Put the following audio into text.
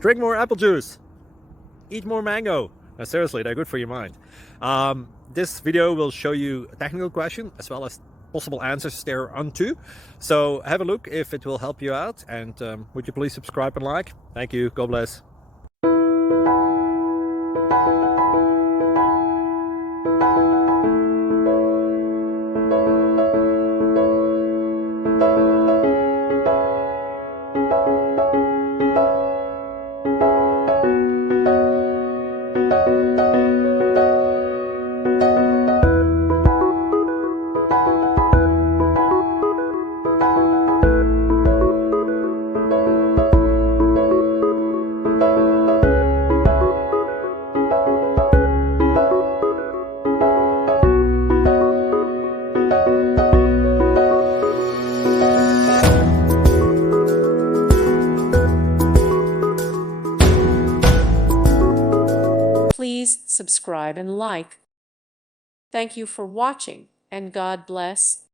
Drink more apple juice. Eat more mango. No, seriously, they're good for your mind. This video will show you a technical question as well as possible answers thereunto. So have a look if it will help you out, and would you please subscribe and like? Thank you. God bless. Please subscribe and like. Thank you for watching, and God bless.